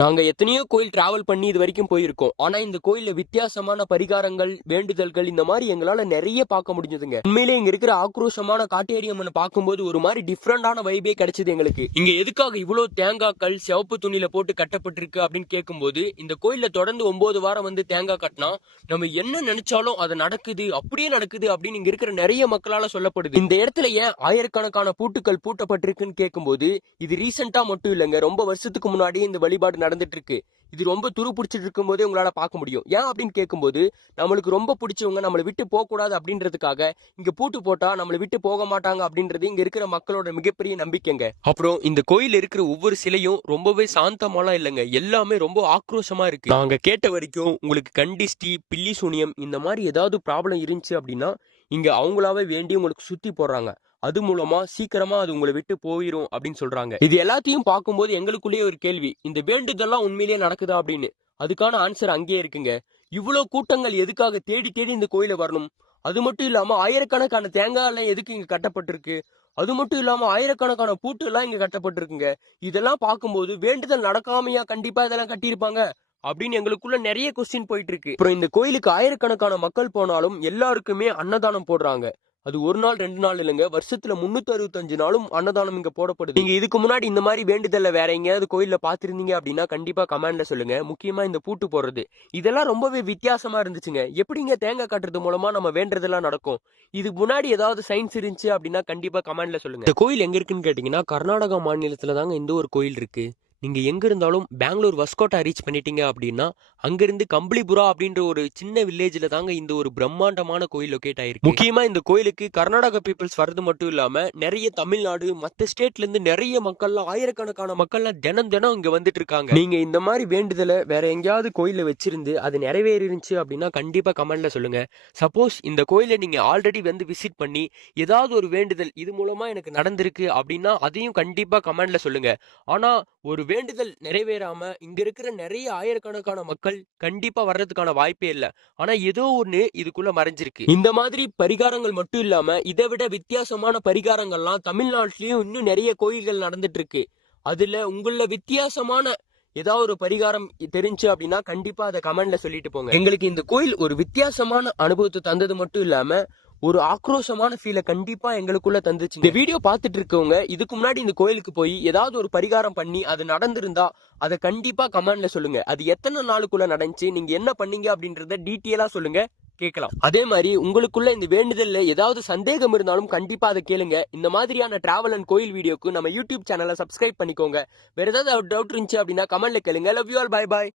நாங்க எத்தனையோ கோயில் டிராவல் பண்ணி இது வரைக்கும் போயிருக்கோம். ஆனா இந்த கோயில்ல வித்தியாசமான பரிகாரங்கள், வேண்டுதல்கள் இந்த மாதிரி எங்களால நிறைய பார்க்க முடிஞ்சதுங்க. உண்மையிலே இங்க இருக்கிற ஆக்ரோஷமான காட்டேரியம்மனை பார்க்கும்போது ஒரு மாதிரி டிஃப்ரெண்டான வைபே கிடைச்சது எங்களுக்கு. இங்க எதுக்காக இவ்வளவு தேங்காய்கள் சிவப்பு துணியில போட்டு கட்டப்பட்டிருக்கு அப்படின்னு கேட்கும்போது, இந்த கோயில்ல தொடர்ந்து 9 வாரம் வந்து தேங்காய் கட்டினா நம்ம என்ன நினைச்சாலும் அது நடக்குது, அப்படியே நடக்குது அப்படின்னு இங்க இருக்கிற நிறைய மக்களால சொல்லப்படுது. இந்த இடத்துல ஏன் ஆயிரக்கணக்கான பூட்டுக்கள் பூட்டப்பட்டிருக்குன்னு கேட்கும்போது, இது ரீசெண்டா மட்டும் இல்லைங்க, ரொம்ப வருஷத்துக்கு முன்னாடி இந்த வழிபாடு நடந்துட்டு இருக்கு. இது ரொம்ப துரு பிடிச்சிட்டு இருக்கும் போதே உங்களால பார்க்க முடியும். ஏன் அப்படின்னு கேட்கும்போது, நம்மளுக்கு ரொம்ப பிடிச்சவங்க நம்மளை விட்டு போக கூடாது அப்படின்றதுக்காக இங்க பூட்டு போட்டா நம்மளை விட்டு போக மாட்டாங்க அப்படின்றது இங்க இருக்கிற மக்களோட மிகப்பெரிய நம்பிக்கைங்க. அப்புறம் இந்த கோயில் இருக்கிற ஒவ்வொரு சிலையும் ரொம்பவே சாந்தமாலாம் இல்லைங்க, எல்லாமே ரொம்ப ஆக்ரோஷமா இருக்கு. நாங்க கேட்ட வரைக்கும் உங்களுக்கு கண்டிஸ்டி, பில்லி சூனியம் இந்த மாதிரி ஏதாவது ப்ராப்ளம் இருந்துச்சு அப்படின்னா இங்க அவங்களாவே வேண்டி உங்களுக்கு சுத்தி போடுறாங்க. அது மூலமா சீக்கிரமா அது உங்களை விட்டு போயிரும் அப்படின்னு சொல்றாங்க. இது எல்லாத்தையும் பார்க்கும்போது எங்களுக்குள்ளேயே ஒரு கேள்வி, இந்த வேண்டுதெல்லாம் உண்மையிலேயே நடக்குதா அப்படின்னு. அதுக்கான ஆன்சர் அங்கேயே இருக்குங்க. இவ்வளவு கூட்டங்கள் எதுக்காக தேடி தேடி இந்த கோயில வரணும்? அது மட்டும் இல்லாம ஆயிரக்கணக்கான தேங்காய் எல்லாம் எதுக்கு இங்க கட்டப்பட்டிருக்கு? அது மட்டும் இல்லாம ஆயிரக்கணக்கான பூட்டு எல்லாம் இங்க கட்டப்பட்டிருக்குங்க. இதெல்லாம் பார்க்கும்போது வேண்டுதல் நடக்காமையா கண்டிப்பா இதெல்லாம் கட்டியிருப்பாங்க அப்படின்னு எங்களுக்குள்ள நிறைய கொஸ்டின் போயிட்டு இருக்கு. அப்புறம் இந்த கோயிலுக்கு ஆயிரக்கணக்கான மக்கள் போனாலும் எல்லாருக்குமே அன்னதானம் போடுறாங்க. அது ஒரு நாள் 2 நாள் இல்லைங்க, வருஷத்துல 365 நாளும் அன்னதானம் இங்க போடப்படுது. நீங்க இதுக்கு முன்னாடி இந்த மாதிரி வேண்டுதல்ல வேற எங்கேயாவது கோயில்ல பாத்திருந்தீங்க அப்படின்னா கண்டிப்பா கமெண்ட்ல சொல்லுங்க. முக்கியமா இந்த பூட்டு போடுறது இதெல்லாம் ரொம்பவே வித்தியாசமா இருந்துச்சுங்க. எப்படிங்க தேங்காய் கட்டுறது மூலமா நம்ம வேண்டதெல்லாம் நடக்கும்? இதுக்கு முன்னாடி ஏதாவது சயின்ஸ் இருந்துச்சு அப்படின்னா கண்டிப்பா கமெண்ட்ல சொல்லுங்க. இந்த கோயில் எங்க இருக்குன்னு கேட்டீங்கன்னா கர்நாடகா மாநிலத்துல தாங்க இந்த ஒரு கோயில் இருக்கு. நீங்க எங்க இருந்தாலும் பெங்களூர் வஸ்கோட்டா ரீச் பண்ணிட்டீங்க அப்படின்னா அங்கிருந்து கம்பளிபுரா அப்படின்ற ஒரு சின்ன வில்லேஜ்ல தாங்க இந்த ஒரு பிரம்மாண்டமான கோயில் லொகேட் ஆயிருக்கு. முக்கியமா இந்த கோயிலுக்கு கர்நாடகா பீப்புள்ஸ் வர்றது மட்டும் இல்லாம நிறைய தமிழ்நாடு மத்த ஸ்டேட்ல இருந்து நிறைய மக்கள்லாம், ஆயிரக்கணக்கான மக்கள்லாம் தினம் தினம் இங்க வந்துட்டு இருக்காங்க. நீங்க இந்த மாதிரி வேண்டுதலை வேற எங்கேயாவது கோயில வச்சிருந்து அது நிறைவேறிருந்துச்சு அப்படின்னா கண்டிப்பா கமெண்ட்ல சொல்லுங்க. சப்போஸ் இந்த கோயிலை நீங்க ஆல்ரெடி வந்து விசிட் பண்ணி ஏதாவது ஒரு வேண்டுதல் இது மூலமா எனக்கு நடந்திருக்கு அப்படின்னா அதையும் கண்டிப்பா கமெண்ட்ல சொல்லுங்க. ஆனா ஒரு வேண்டுதல் நிறைவேறாம இங்க இருக்கிற நிறைய ஆயிரக்கணக்கான மக்கள் கண்டிப்பா வர்றதுக்கான வாய்ப்பே இல்ல. ஆனா ஏதோ ஒண்ணு இதுக்குள்ள மறைஞ்சிருக்கு. இந்த மாதிரி பரிகாரங்கள் மட்டும் இல்லாம இதை விட வித்தியாசமான பரிகாரங்கள்லாம் தமிழ்நாட்டிலயும் இன்னும் நிறைய கோயில்கள் நடந்துட்டு இருக்கு. அதுல உங்கள வித்தியாசமான ஏதாவது ஒரு பரிகாரம் தெரிஞ்சு அப்படின்னா கண்டிப்பா அதை கமெண்ட்ல சொல்லிட்டு போங்க. எங்களுக்கு இந்த கோயில் ஒரு வித்தியாசமான அனுபவத்தை தந்தது மட்டும் இல்லாம ஒரு ஆக்ரோஷமான ஃபீலை கண்டிப்பா எங்களுக்குள்ள தந்துச்சு. இந்த வீடியோ பார்த்துட்டு இருக்கவங்க இதுக்கு முன்னாடி இந்த கோயிலுக்கு போய் ஏதாவது ஒரு பரிகாரம் பண்ணி அது நடந்திருந்தா அதை கண்டிப்பா கமெண்ட்ல சொல்லுங்க. அது எத்தனை நாளுக்குள்ள நடந்துச்சு, நீங்க என்ன பண்ணீங்க அப்படின்றத டீட்டெயிலா சொல்லுங்க, கேட்கலாம். அதே மாதிரி உங்களுக்குள்ள இந்த வேண்டுதல்ல ஏதாவது சந்தேகம் இருந்தாலும் கண்டிப்பா அதை கேளுங்க. இந்த மாதிரியான டிராவல் அண்ட் கோயில் வீடியோக்கு நம்ம யூடியூப் சேனலை சப்ஸ்கிரைப் பண்ணிக்கோங்க. வேற ஏதாவது டவுட் இருந்துச்சு அப்படின்னா கமெண்ட்ல கேளுங்க. Love you all, bye bye.